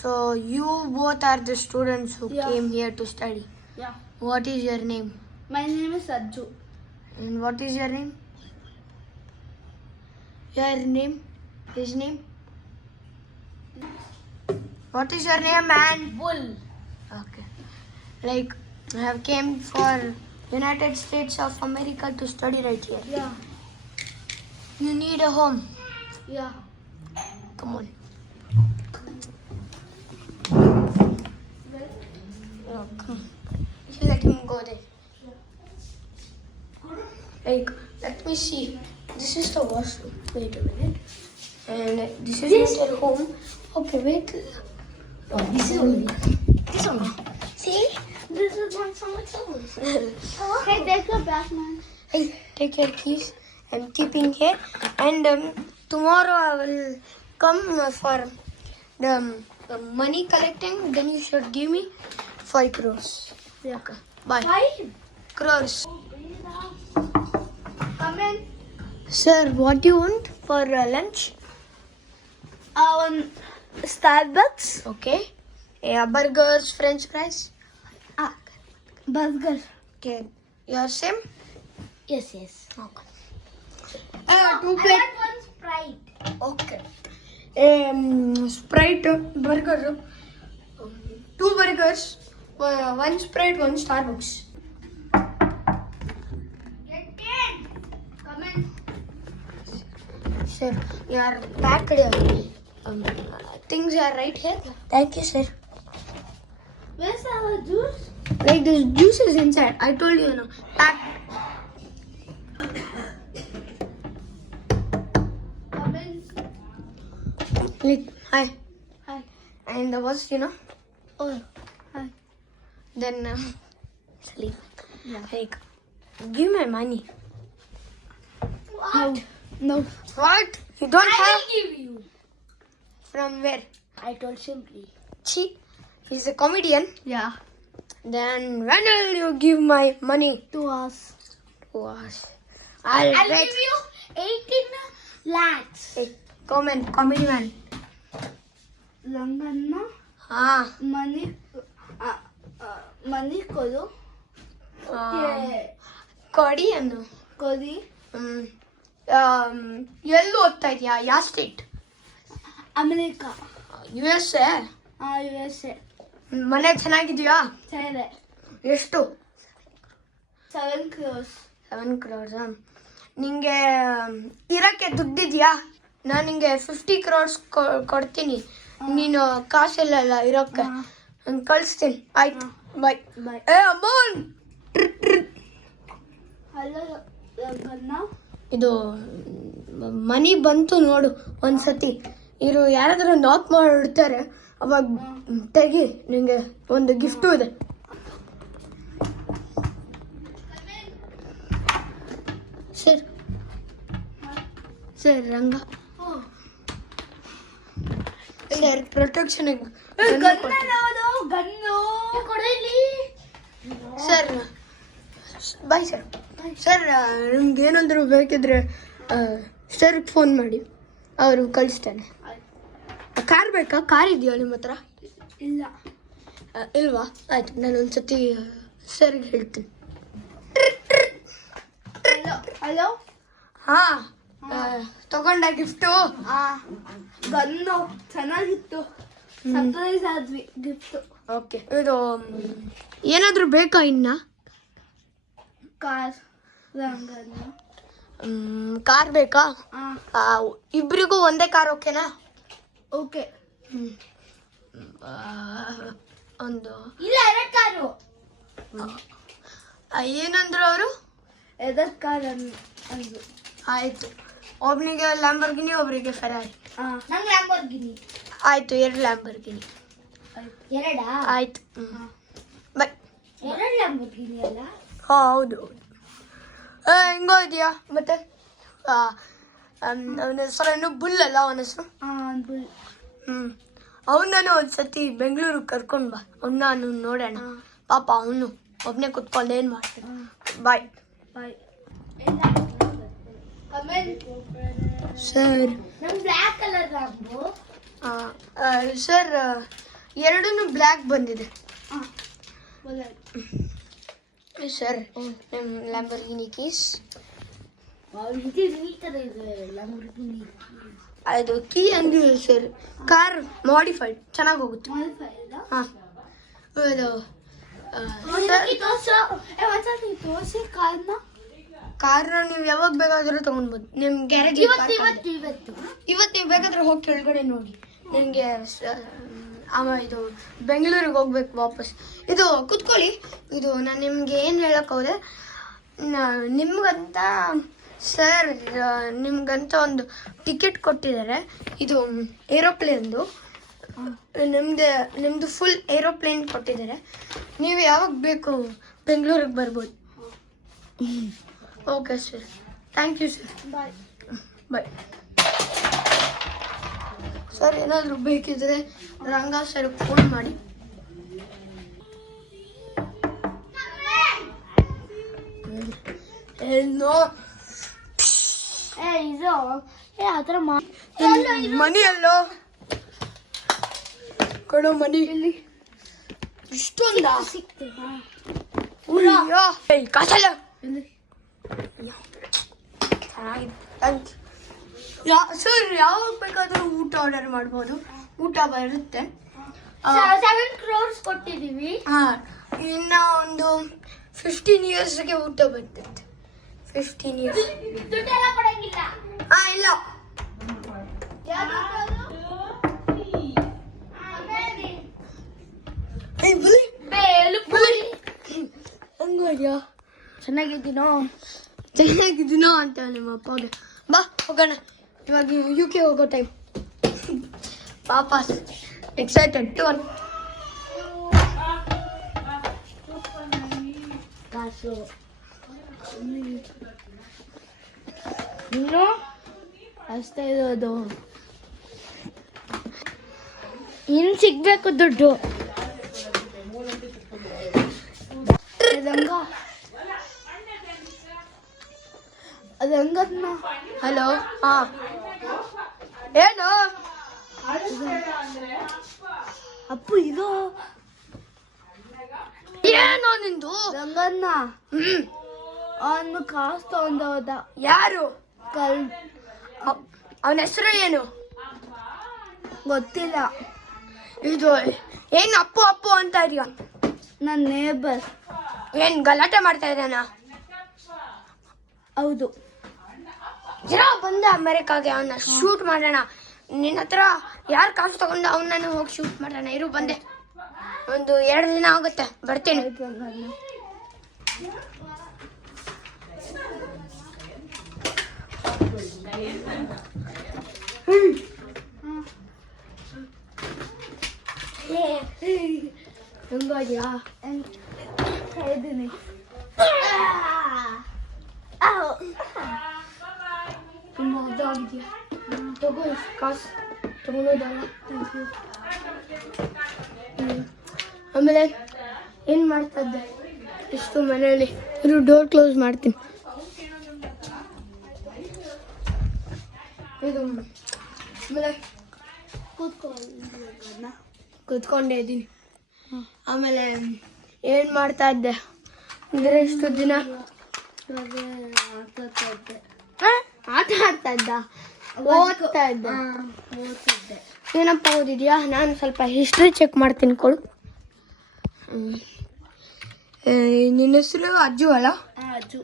So you both are the students who came here to study. Yeah. What is your name? My name is Sajju. And what is your name? Your name? His name? What is your name, man? Bull. Okay. Like, I have came for United States of America to study right here. Yeah. You need a home. Yeah. Come on. Oh, come. Let him go there. Like, let me see. This is the washroom. Wait a minute. And this is not your home. Okay, wait. Oh, this is only. This only. See? This is one so much else. Hey, take your back, man. Hey, take your keys. I'm keeping here. And tomorrow I will come for the money collecting. Then you should give me 5 crores. Yeah. Okay. Bye. 5 Crores. Come in. Sir, what do you want for lunch? Starbucks. Okay. Yeah, burgers, French fries. Burger. Okay. Your same? Yes, yes. Okay. 2 I plate. want one Sprite. Okay. Sprite burger. 2 burgers. 1 Sprite, 1 Starbucks. Get in. Come in. Sir, your packed things are right here. Thank you, sir. Where's our juice? Like this juice is inside. I told you, no. Packed. Come in. Like, hi. Hi. And the was, Oh. Hi. then sleep. Yeah. Like, give my money. No. No. What? You don't have? give you. From where? I told simply. Chi. He's a comedian. Yeah. Then when will you give my money 2 hours. to us? I'll wait. give you 18 lakhs. Hey, comedy man. Langanna money ಕೊಡು. ಕೊಡಿ ಅನ್ನು. ಕೊಡಿ. ಎಲ್ಲಿ ಓದ್ತಾ ಇದೆಯಾ? ಯಾವ state? America. USA. USA. ಮನೆ ಚೆನ್ನಾಗಿದೆಯಾ? ಸರಿ. ಎಷ್ಟು? 7 crores. 7 crores. ನಿಂಗೆ ಇರಕ್ಕೆ ದುಡ್ಡಿದ್ಯಾ? ನಾನು ನಿಂಗೆ 50 crores ಕೊಡ್ತೀನಿ. ನೀನು ಕಾಸಿಲ್ಲ ಇರೋಕ್ಕೆ. ನಾನು ಕಳಿಸ್ತೀನಿ. ಆಯ್ತು. ಬಾಯ್. Bye. ಅಮ್ಮನ್. ಹಲೋ ಲಂಗಣ್ಣ. ಇದು ಮನಿ ಬಂತು ನೋಡು ಒಂದ್ಸತಿ. ಇವರು ಯಾರಾದ್ರೂ ನಾಕ್ ಮಾಡಿರ್ತಾರೆ, ಅವಾಗ ತೆಗಿ, ನಿಂಗೆ ಒಂದು ಗಿಫ್ಟು ಇದೆ. Sir sir Ranga sir protection sir. Bye sir. Sir ನಿಮ್ಗೆ ಏನಾದರೂ ಬೇಕಿದ್ರೆ ಸರ್ಗೆ ಫೋನ್ ಮಾಡಿ, ಅವರು ಕಳಿಸ್ತಾನೆ. ಕಾರ್ ಬೇಕಾ? ಕಾರ್ ಇದೆಯಾ ನಿಮ್ಮ ಹತ್ರ? ಇಲ್ಲ. ಇಲ್ವಾ? ಆಯ್ತು, ನಾನು ಒಂದ್ಸತಿ ಸರ್ಗೆ ಹೇಳ್ತೀನಿ. ಹಲೋ. ಹಾಂ, ತಗೊಂಡ ಗಿಫ್ಟು? ಗನ್ನು ಚೆನ್ನಾಗಿತ್ತು. ಸರ್ಪ್ರೈಸ್ ಆದ್ವಿ ಗಿಫ್ಟ್. ಓಕೆ. ಇದು ಏನಾದರೂ ಬೇಕಾ ಇನ್ನ? ಕಾರ್. ರಂಗಣ್ಣ ಕಾರ್ ಬೇಕಾ? ಇಬ್ಬರಿಗೂ ಒಂದೇ ಕಾರ್ ಓಕೆನಾ? ಓಕೆ. ಒಂದು ಇಲ್ಲ, 2 ಕಾರು. ಏನಂದ್ರು ಅವರು? 2 ಕಾರ್ ಅಂದ್ರು. ಆಯಿತು. ಒಬ್ಬನಿಗೆ ಲ್ಯಾಂಬರ್ಗಿನಿ, ಒಬ್ಬರಿಗೆ ಫೆರಾರಿ. ನಂಗೆ ಲ್ಯಾಂಬರ್ಗಿನಿ. ಆಯಿತು, 2 ಲ್ಯಾಂಬರ್ಗಿನಿ. 2? ಆಯಿತು. ಬಾಯ್. 2 ಲ್ಯಾಂಬರ್ಗಿನಿ ಅಲ್ಲ? ಹಾಂ, ಹೌದು. ಹೆಂಗೋ ಇದೆಯಾ? ಮತ್ತೆ ಅವನ ಹೆಸರೇನು? ಬುಲ್ ಅಲ್ಲ ಅವನ ಹೆಸರು? ಬುಲ್. ಅವನನ್ನು ಒಂದ್ಸತಿ ಬೆಂಗಳೂರಿಗೆ ಕರ್ಕೊಂಡು ಬಾ. ಅವನ್ನ ನೋಡೋಣ. ಪಾಪ ಅವನು ಒಬ್ಬನೇ ಕುತ್ಕೊಂಡು ಏನು ಮಾಡ್ತಾನೆ. ಬಾಯ್. ಬಾಯ್. ಸರ್. ನಮ್ಮ ಬ್ಲ್ಯಾಕ್ ಕಲರ್ ಲ್ಯಾಂಬು. ಸರ್, ಎರಡೂ ಬ್ಲ್ಯಾಕ್ ಬಂದಿದೆ ಸರ್. ನಿಮ್ಮ ಲ್ಯಾಂಬರ್ಗಿನಿ ಕೀಸ್ ಅದು ಕೀ ಅಂದಿದೆ ಸರ್. ಕಾರ್ ಮಾಡಿಫೈಡ್ ಚೆನ್ನಾಗಿ ಹೋಗುತ್ತೆ. ಹಾಂ ಇದು ಕಾರ್ನ ನೀವು ಯಾವಾಗ ಬೇಕಾದರೂ ತೊಗೊಳ್ಬೋದು. ನಿಮ್ಮ ಗ್ಯಾರೇಜ್ ಇವತ್ತು ನೀವು ಬೇಕಾದ್ರೆ ಹೋಗಿ ಕೆಳಗಡೆ ನೋಡಿ. ನಿಮಗೆ ಇದು ಬೆಂಗಳೂರಿಗೆ ಹೋಗ್ಬೇಕು ವಾಪಸ್. ಇದು ಕೂತ್ಕೊಳ್ಳಿ. ಇದು ನಾನು ನಿಮ್ಗೆ ಏನು ಹೇಳಕ್ಕೆ ಹೋದೆ, ನಿಮ್ಗಂತ ಸರ್ ನಿಮ್ಗಂತ ಒಂದು ಟಿಕೆಟ್ ಕೊಟ್ಟಿದ್ದಾರೆ. ಇದು ಏರೋಪ್ಲೇನ್ದು. ನಿಮ್ಮದು ಫುಲ್ ಏರೋಪ್ಲೇನ್ ಕೊಟ್ಟಿದ್ದಾರೆ. ನೀವು ಯಾವಾಗ ಬೇಕು ಬೆಂಗಳೂರಿಗೆ ಬರ್ಬೋದು. Okay sir, thank you sir. Bye bye sir. ಏನಾದರೂ ಬೇಕಿದ್ರೆ ರಂಗ ಸರ್ ಫೋನ್ ಮಾಡಿ. ಏನೋ ಮನಿ ಅಲ್ಲೋ ಕೊಡೋ ಮನಿ ಇಲ್ಲಿ ಇಷ್ಟೊಂದ ಕಾಸಲ್ಲ ಸರ್. ಯಾವಾಗ ಬೇಕಾದರೂ ಊಟ ಆರ್ಡರ್ ಮಾಡ್ಬೋದು. ಊಟ ಬರುತ್ತೆ. 7 crores ಕೊಟ್ಟಿದ್ದೀವಿ. ಹಾಂ, ಇನ್ನು ಒಂದು 15 yearsಗೆ ಊಟ ಬರ್ತೈತೆ. 15 years. ದುಡ್ಡೆಲ್ಲ ಕೊಡಂಗಿಲ್ಲ. ಹಾಂ, ಇಲ್ಲ. ಹಂಗೋದ್ಯಾ ಚೆನ್ನಾಗಿದ್ದೀನೋ ಅಂತ ನಿಮ್ಮ ಅಪ್ಪಗೆ. ಬಾ ಹೋಗೋಣ. ಇವಾಗ UK ಹೋಗೋ ಟೈಮ್. ವಾಪಸ್ ಎಕ್ಸೈಟೆಡ್ ಟು ಕಾಸು ಇನ್ನು ಅಷ್ಟೇ ಇರೋದು. ಇನ್ನು ಸಿಗ್ಬೇಕು ದುಡ್ಡು. ಅದಂಗದ್ನ. ಹಲೋ. ಹಾಂ, ಏನು ಅಪ್ಪು ಇದು ಏನೋ ನಿಂದು ರಂಗನ್ನ ಅವನು ಕಾಸು ತಗೊಂಡೋದ. ಯಾರು? ಕಲ್ ಅವನ ಹೆಸರು ಏನು ಗೊತ್ತಿಲ್ಲ. ಇದು ಏನು ಅಪ್ಪು ಅಪ್ಪು ಅಂತ ಇದೆಯಾ? ನನ್ನ ನೇಬರ್. ಏನು ಗಲಾಟೆ ಮಾಡ್ತಾ ಇದ್ದಾನ? ಹೌದು. ಜರ ಬಂದ ಅಮೆರಿಕಾಗೆ. ಅವನ್ನ ಶೂಟ್ ಮಾಡೋಣ. ನಿನ್ನ ಹತ್ರ ಯಾರು ಕಾಸು ತಗೊಂಡು ಅವನನ್ನು ಹೋಗಿ ಶೂಟ್ ಮಾಡೋಣ. ಇರು ಬಂದೆ. ಒಂದು 2 ದಿನ ಆಗುತ್ತೆ, ಬರ್ತೀನಿ. ಹೆಂಗಾದ್ಯಾ? ಇದ್ದೀನಿ. ತುಂಬ ಉದ್ದಾಗಿದೆಯಾ? ತಗೋ ಕಾಸು ತಗೊಳೋದಲ್ಲ. ಆಮೇಲೆ ಏನು ಮಾಡ್ತಾ ಇದ್ದೆ ಇಷ್ಟು ಮನೆಯಲ್ಲಿ? ಇದು ಡೋರ್ ಕ್ಲೋಸ್ ಮಾಡ್ತೀನಿ. ಇದು ಆಮೇಲೆ ಕೂತ್ಕೊಂಡೇ ಇದ್ದೀನಿ. ಆಮೇಲೆ ಏನು ಮಾಡ್ತಾ ಇದ್ದೆ ಅಂದರೆ ಇಷ್ಟು ದಿನ ಆಟ ಆಡ್ತಾ ಇದ್ದ, ಓದ್ತಾ ಇದ್ದೆ. ಏನಪ್ಪ ಓದಿದ್ಯಾ? ನಾನು ಸ್ವಲ್ಪ ಹಿಸ್ಟ್ರಿ ಚೆಕ್ ಮಾಡ್ತೀನಿ, ಕೊಡು. ನಿನ್ನ ಹೆಸರು ಅಜ್ಜು ಅಲ್ಲ? ಅಜ್ಜು.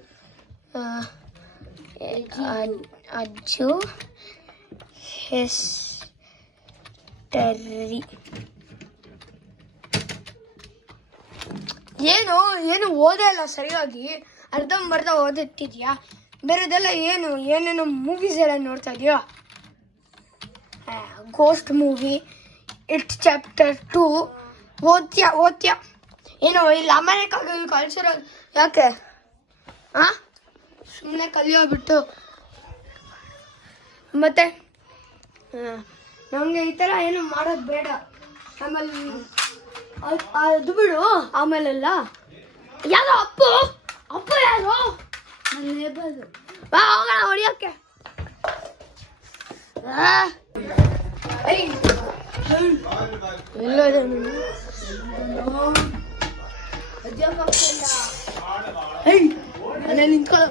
ಅಜ್ಜು ಹಿಸ್ಟರಿ. ಏನು ಓದೇ ಇಲ್ಲ ಸರಿಯಾಗಿ. ಅರ್ಧಂಬರ್ಧ ಓದಿಟ್ಟಿದ್ಯಾ? ಬೇರೆದೆಲ್ಲ ಏನೇನೋ ಮೂವೀಸ್ ಎಲ್ಲ ನೋಡ್ತಾ ಇದೆಯಾ? ಗೋಸ್ಟ್ ಮೂವಿ, ಇಟ್ ಚಾಪ್ಟರ್ 2 ಓದ್ತ್ಯಾ ಏನೋ ಇಲ್ಲಿ ಅಮೆರಿಕಾಗೆ ಕಳ್ಸಿರೋದು ಯಾಕೆ? ಹಾಂ, ಸುಮ್ಮನೆ ಕಲಿಯೋಬಿಟ್ಟು ಮತ್ತೆ ನಮಗೆ ಈ ಥರ ಏನು ಮಾಡೋದು ಬೇಡ. ಆಮೇಲೆ ಅದು ಬಿಡು. ಆಮೇಲೆಲ್ಲ ಯಾರೋ ಅಪ್ಪು ಯಾರು? ನನ್ನ ನೇಬರ್. ಬಾ ಹೋಗೋಣ ಹೊಡಿಯೋಕ್ಕೆ. ಎಲ್ಲೋ ಇದೆ ನೀನು ಅಲ್ಲೇ ನಿಂತ್ಕೊಳ್ಳೋ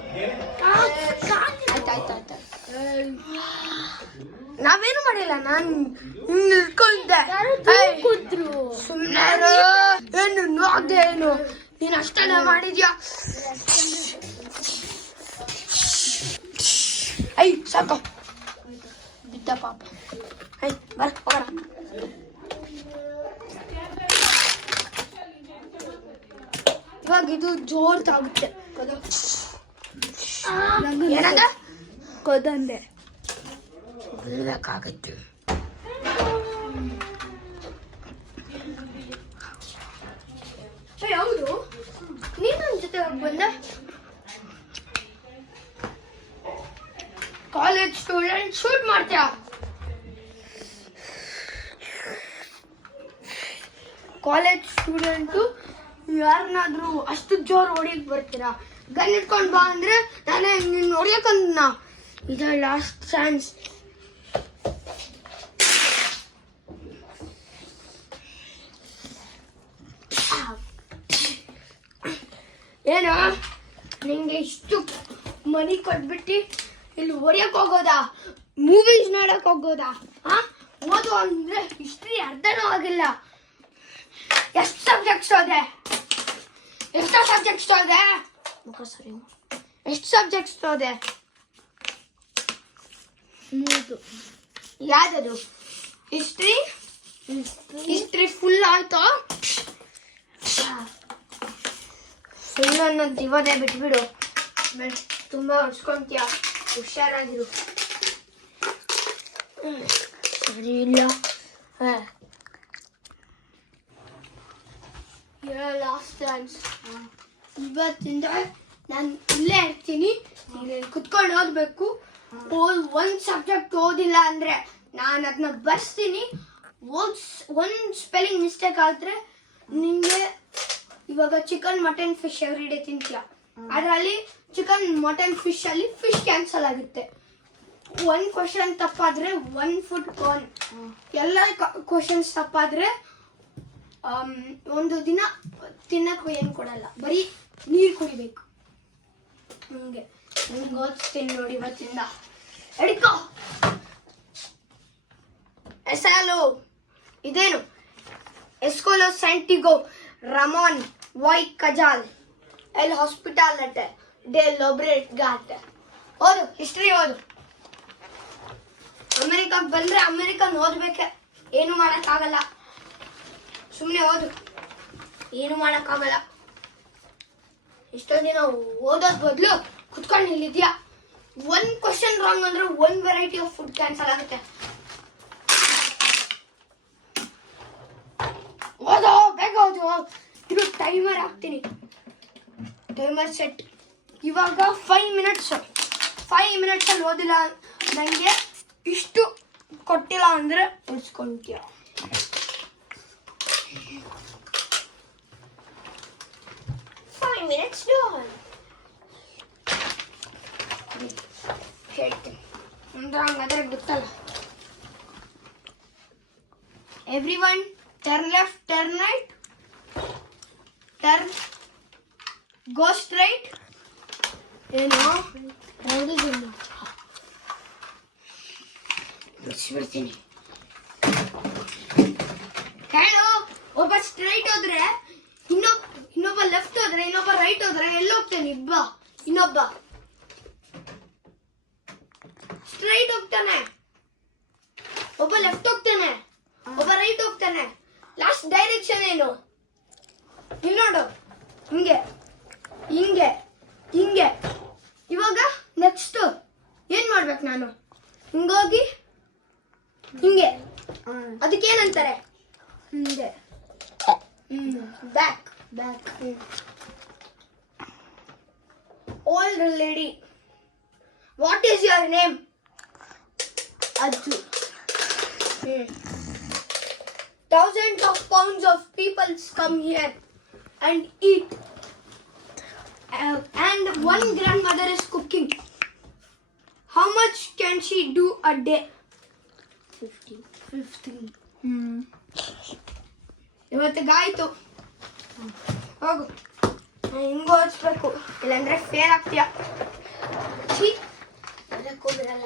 ಆಯ್ತಾಯ್ತಾಯ್ತು ನಾವೇನು ಮಾಡಿಲ್ಲ ನಾನು ನಿಲ್ಕೊಂಡೆ ಸುಮ್ಮನೆ ಏನು ನೋಡ್ದೆ ಏನು ನೀನು ಅಷ್ಟೆಲ್ಲ ಮಾಡಿದ್ಯಾ ಐ ಸಾಕು ಬಿದ್ದ ಪಾಪ ಐ ಬರ ಹೋಗೋಣ ಇವಾಗ ಇದು ಜೋರ್ ತಾಗುತ್ತೆ ಏನದ ಕೊದಂದೆ ಬೀಳ್ಬೇಕಾಗತ್ತೆ ಹೌದು ನೀನು ನನ್ನ ಜೊತೆ ಹೋಗಿ ಬಂದೆ ಕಾಲೇಜ್ ಸ್ಟೂಡೆಂಟ್ ಶೂಟ್ ಮಾಡ್ತೀಯಾ ಕಾಲೇಜ್ ಸ್ಟೂಡೆಂಟು ಯಾರನ್ನಾದ್ರೂ ಅಷ್ಟು ಜೋರು ಹೊಡಿಯಕ್ ಬರ್ತೀರಾ ಗನ್ ಇಟ್ಕೊಂಡು ಬಾ ಅಂದ್ರೆ ನಾನೇ ನಿನ್ನ ಹೊಡಿಯಕಂದ ಇದ ಲಾಸ್ಟ್ ಚಾನ್ಸ್ ಏನು ನಿಂಗೆ ಇಷ್ಟು ಮನಿ ಕೊಟ್ಬಿಟ್ಟು ಇಲ್ಲಿ ಹೊಡಿಯಕ್ ಹೋಗೋದಾ ಮೂವೀಸ್ ನೋಡಕ್ ಹೋಗೋದಾ ಓದು ಅಂದ್ರೆ ಹಿಸ್ಟ್ರಿ ಅರ್ಥನೂ ಆಗಿಲ್ಲ ಎಷ್ಟು ಸಬ್ಜೆಕ್ಟ್ಸ್ ಹೋದೆ ಎಷ್ಟು ಸಬ್ಜೆಕ್ಟ್ಸ್ ಹೋದೆ ಮುಖ ಸರಿ ಎಷ್ಟು ಸಬ್ಜೆಕ್ಟ್ಸ್ ಹೋದೆ 3 ಯಾವ್ದದು ಹಿಸ್ಟ್ರಿ ಫುಲ್ ಆಯ್ತು ಫುಲ್ ಅನ್ನೋದು ಇವದೇ ಬಿಟ್ಬಿಡು ತುಂಬಾ ಹೊಡ್ಸ್ಕೊಂತೀಯ ಹುಷಾರಾಗಿರು ಸರಿ ಇಲ್ಲ ಲಾಸ್ಟ್ ಚಾನ್ಸ್ ಇವತ್ತಿಂದ ನಾನು ಇಲ್ಲೇ ಇರ್ತೀನಿ ನೀನು ಕುತ್ಕೊಂಡು ಓದಬೇಕು ಒಂದು ಸಬ್ಜೆಕ್ಟ್ ಓದಿಲ್ಲ ಅಂದರೆ ನಾನು ಅದನ್ನ ಬರ್ಸ್ತೀನಿ ಒಂದು ಸ್ಪೆಲ್ಲಿಂಗ್ ಮಿಸ್ಟೇಕ್ ಆದರೆ ನಿಮಗೆ ಇವಾಗ chicken mutton fish every day ತಿಂತೀಯ ಅದರಲ್ಲಿ ಚಿಕನ್ ಮಟನ್ ಫಿಶ್ ಅಲ್ಲಿ ಫಿಶ್ ಕ್ಯಾನ್ಸಲ್ ಆಗುತ್ತೆ ಒಂದು ಕ್ವಶನ್ ತಪ್ಪಾದರೆ 1 ಫುಡ್ ಕಾರ್ನ್ ಎಲ್ಲ ಕ್ವಶನ್ಸ್ ತಪ್ಪಾದರೆ ಒಂದು ದಿನ ತಿನ್ನಕ್ಕೂ ಏನು ಕೊಡಲ್ಲ ಬರೀ ನೀರು ಕುಡಿಬೇಕು ಹಂಗೆ ನಿಮ್ಗೆ ಓದಿಸ್ತೀನಿ ನೋಡಿ ಇವತ್ತಿಂದ ಎಡ್ಕೋ ಎಸಾಲೋ ಇದೇನು ಎಸ್ಕೋಲೋ ಸ್ಯಾಂಟಿಗೋ ರಮೋನ್ ವೈ ಕಜಾಲ್ ಎಲ್ ಹಾಸ್ಪಿಟಾಲಿಟಿ ಡೆ ಲೊಬ್ರೆಟ್ ಘಾಟ್ ಓದು ಹಿಸ್ಟ್ರಿ ಓದು ಅಮೆರಿಕಾಗೆ ಬಂದರೆ ಅಮೆರಿಕನ್ ಓದಬೇಕೆ ಏನು ಮಾಡೋಕ್ಕಾಗಲ್ಲ ಸುಮ್ಮನೆ ಓದು ಏನು ಮಾಡೋಕ್ಕಾಗಲ್ಲ ಎಷ್ಟೋ ದಿನ ಓದೋದ್ ಬದಲು ಕುತ್ಕೊಂಡು ನಿಲ್ಲಿದ್ಯಾ ಒಂದು ಕ್ವಶನ್ ರಾಂಗ್ ಅಂದ್ರೆ 1 ವೆರೈಟಿ ಆಫ್ ಫುಡ್ ಕ್ಯಾನ್ಸಲ್ ಆಗುತ್ತೆ ಓದೋ ಬೇಗ ಓದು ಇದು ಟೈಮರ್ ಹಾಕ್ತೀನಿ ಟೈಮರ್ ಸೆಟ್ ಇವಾಗ 5 ಮಿನಿಟ್ಸ್ 5 ಮಿನಿಟ್ಸಲ್ಲಿ ಓದಿಲ್ಲ ನನಗೆ ಇಷ್ಟು ಕೊಟ್ಟಿಲ್ಲ ಅಂದರೆ ಉಳಿಸ್ಕೊಂತೀಯ minutes done. ಹೇಳ್ತೀನಿ ಅಂದ್ರೆ ಹಂಗಾದ್ರೆ ಗೊತ್ತಲ್ಲ everyone turn left turn right turn go straight ಏನು ಓದಿದ್ದೀನಿ ಬಿಡ್ತೀನಿ ಹೇಳು ಒಬ್ಬ ಸ್ಟ್ರೈಟ್ ಹೋದ್ರೆ ಇನ್ನೊಬ್ಬ ಲೆಫ್ಟ್ ಹೋದ್ರೆ ಇನ್ನೊಬ್ಬ ರೈಟ್ ಹೋದ್ರೆ ಎಲ್ಲಿ ಹೋಗ್ತಾನೆ ಇನ್ನೊಬ್ಬ ಸ್ಟ್ರೈಟ್ ಹೋಗ್ತಾನೆ ಒಬ್ಬ ಲೆಫ್ಟ್ ಹೋಗ್ತಾನೆ ಒಬ್ಬ ರೈಟ್ ಹೋಗ್ತಾನೆ ಲಾಸ್ಟ್ ಡೈರೆಕ್ಷನ್ ಏನು ಇಲ್ಲಿ ನೋಡು ಹಿಂಗೆ ಹಿಂಗೆ ಹಿಂಗೆ ಇವಾಗ ನೆಕ್ಸ್ಟ್ ಏನ್ ಮಾಡ್ಬೇಕು ನಾನು ಹಿಂಗೋಗಿ ಹಿಂಗೆ ಅದಕ್ಕೇನಂತಾರೆ ಹಿಂದೆ back old lady what is your name Ajju thousands of pounds of people come here and eat and one grandmother is cooking how much can she do a day 15 ಇವತ್ತಿಗಾಯ್ತು. ಹೋಗು, ಹಿಂಗೂ ಓದಿಸ್ಬೇಕು, ಇಲ್ಲಾಂದ್ರೆ ಫೇಲ್ ಆಗ್ತೀಯ. ಅದಕ್ಕೂ ಬಿಡಲ್ಲ.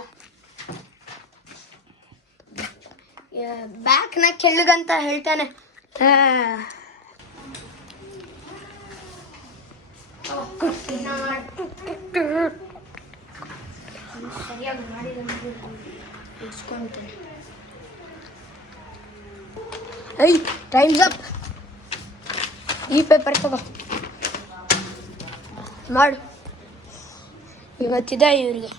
ಬ್ಯಾಕ್ನ ಕೆಳಗಂತ ಹೇಳ್ತಾನೆ. ಸರಿಯಾಗಿ ಮಾಡಿದ್ರೆ ಇಡ್ಸ್ಕೊಂತೀನಿ. Times up. ಈ ಪೇಪರ್ ತಗೋ, ಮಾಡು. ಇವತ್ತಿದೆ ಇವ್ರಿಗೆ.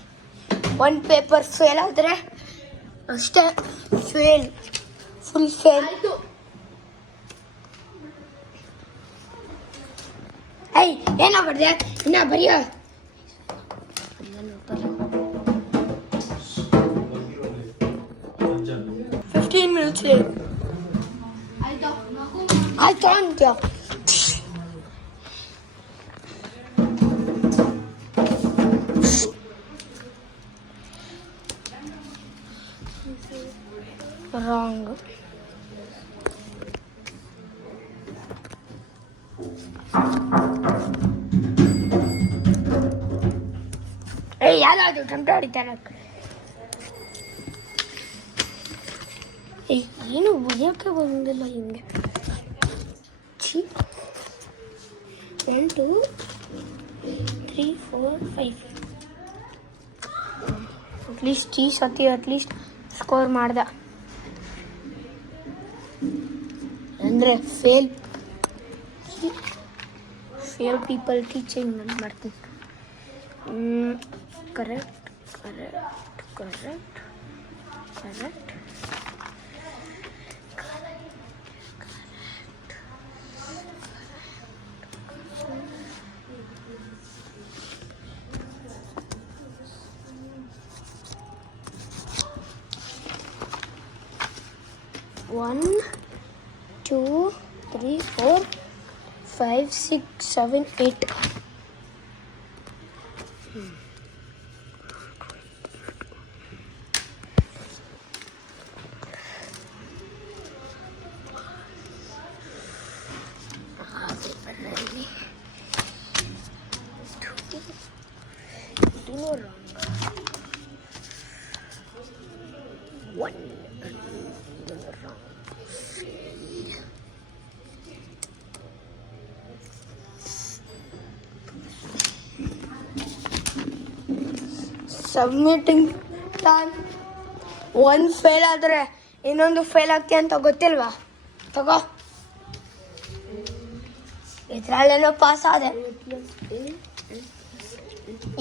ಒಂದು ಪೇಪರ್ ಫೇಲ್ ಆದರೆ ಅಷ್ಟೇ, ಫೇಲ್, ಫುಲ್ ಫೇಲ್. ಏನೋ ಬರ್ದೆ ಇನ್ನ ಬರೆಯೋ. 15 minutes late. ಆಯ್ತು ಅಂತ್ಯ. ರಾಂಗ್. ಯಾರಾದ್ರು ಟಮಟ ಹೊಡಿತಾರ. ಏನು ಬರೆಯೋಕ್ಕೆ ಬಂದಿಲ್ಲ ಹಿಂಗೆ. 1 2 3 4 5. ಅಟ್ಲೀಸ್ಟ್ ಈ ಸತಿ ಅಟ್ಲೀಸ್ಟ್ ಸ್ಕೋರ್ ಮಾಡ್ದ. ಅಂದರೆ ಫೇಲ್ ಪೀಪಲ್ ಟೀಚಿಂಗ್ ಮಾಡ್ತೀನಿ. ಕರೆಕ್ಟ್. 1 2 3 4 5 6 7 8. Submitting time. ಒಂದು ಫೇಲ್ ಆದರೆ ಇನ್ನೊಂದು ಫೇಲ್ ಆಗ್ತೀಯ ಅಂತ ಗೊತ್ತಿಲ್ವಾ? ತಗೋ, ಇದರಲ್ಲೇನೋ ಪಾಸ್ ಆದೆ,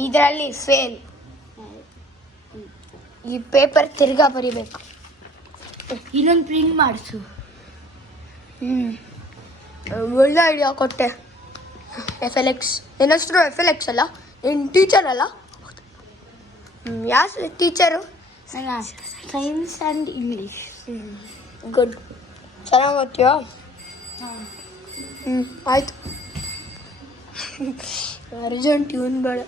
ಇದರಲ್ಲಿ ಫೇಲ್. ಈ ಪೇಪರ್ ತಿರ್ಗಾ ಬರಿಬೇಕು. ಇನ್ನೊಂದು ಪ್ರಿಂಟ್ ಮಾಡಿಸು. ಒಳ್ಳೆ ಐಡಿಯಾ ಕೊಟ್ಟೆ. FLX ನನ್ನ ಹೆಸರು FLX ಅಲ್ಲ, ನಿನ್ನ ಟೀಚರ್ ಅಲ್ಲ? ಯಾವ teacher? Science and English. Good, ಚೆನ್ನಾಗಿ ಓದ್ತೀಯೋ? ಆಯಿತು. ಅರ್ಜೆಂಟ್ ಇವನು ಬೇಡ.